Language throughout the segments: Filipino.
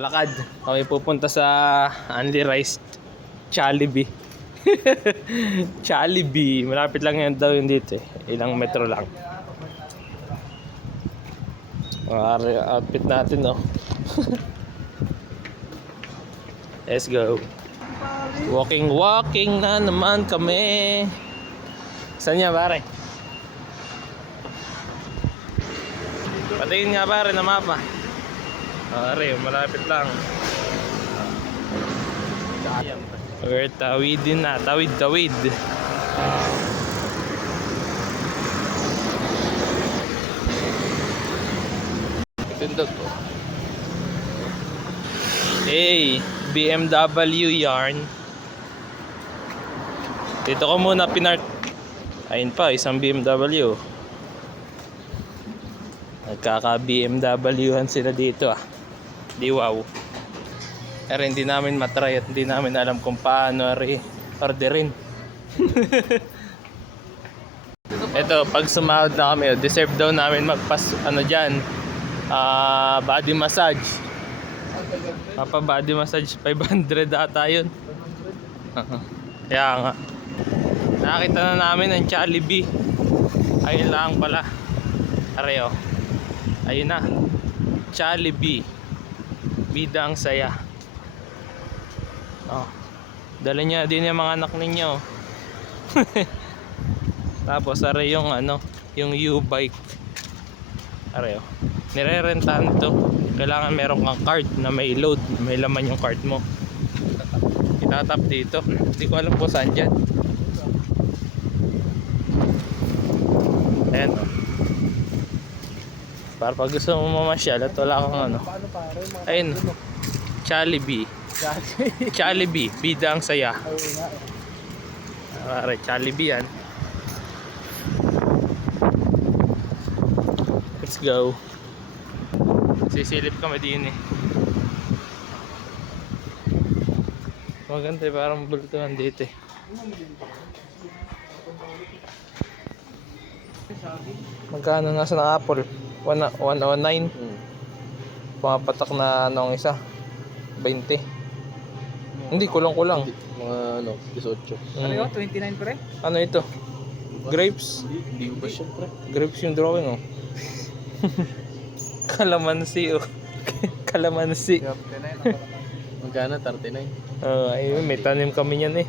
Palakad. Kami pupunta sa Unli Rice Jollibee. Jollibee. Malapit lang yan daw yun dito eh. Ilang metro lang. Outfit natin no. Let's go. Walking na naman kami. Saan niya pare? Patingin nga pare na mapa. Pare, malapit lang. We're tawidin na. Tawid. Tindog ko. Hey, BMW yarn. Dito ko muna pinark. Ayun pa, isang BMW. Nagkaka-BMW-han sila dito ah. Di wow. Pero hindi namin matry at hindi namin alam kung paano orderin. Ito, pag sumahod na kami, deserve daw namin body massage. Body massage 500 ata yun. Kaya nga. Nakakita na namin ang Jollibee. Ayun lang pala. Areo. Ayun na. Jollibee. Bida ang saya. Oh. Dala niya din yung mga anak ninyo. Tapos are yung yung U-bike. Are oh. Nire-rentahan to. Kailangan meron kang card na may load, may laman yung card mo. Itatap dito. Hindi ko alam po saan dyan. Ayan oh. Para pag gusto mo mamasyal at wala kang ayun. Jollibee. Jollibee, bida ang saya. Pare, Jollibee yan. Let's go. Sisilip kami din eh. Maganda eh, parang bultuhan dito eh. Magkano nasa ng Apple? 109. Pumapatak na ang isa 20. Hindi, kulang. Mga 18. Ano yun? 29 pre? Ano ito? Grapes? Hindi ba siya pre? Grapes yung drawing oh. Kalamansi oh. Kalamansi. Magkano? 39. Ayun, may tanim kami niyan eh.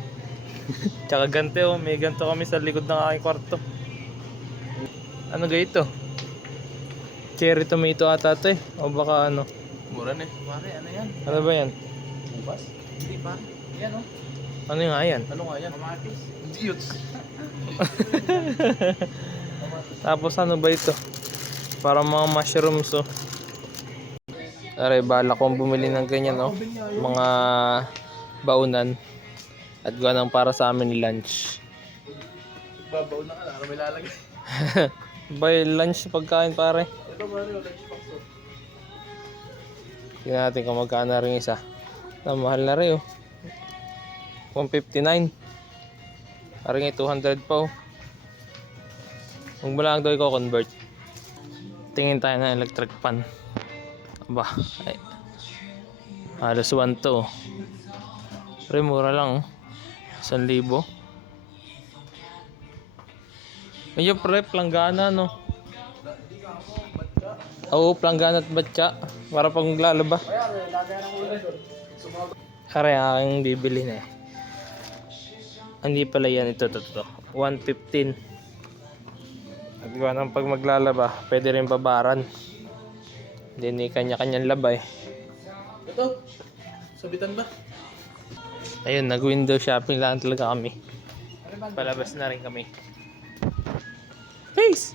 Tsaka gante oh, may ganto kami sa likod ng aking kwarto. Ano ga ito? Cherry tomato ata ito eh. O baka ano? Mura na eh. Pare, ano yan? Ano ba yan? Ubas? Hindi pa. Yan oh. Ano yung nga yan? Ano nga yan? Kamatis. Hindi yun. Tapos ano ba ito? Parang mga mushrooms oh. Aray, bala kong bumili ng ganyan oh. Mga baunan. At gawa ng para sa amin lunch. Babaw na ka na. Ano may lalagay? By lunch pagkain pare. Ito pare, lunch box oh. Tingnan natin kung magkano rin isa. Mahal na rin oh. 159. Parang 200 pa oh. Huwag mo lang daw i-convert. Tingin tayo ng electric pan. Aba, ay. Halos 1 to oh. Pero mura lang oh. 1,000. Medyo pre, planggana no. Oo, planggana at batya. Para pag maglalaba. Kaya aking bibili na eh. Hindi pala yan, ito. 115. At gawa ng pag maglalaba, pwede rin babaran. Hindi kanya-kanyang laba eh. Ito, sabitan ba? Ayun, nag-window shopping lang talaga kami. Palabas na rin kami. Peace!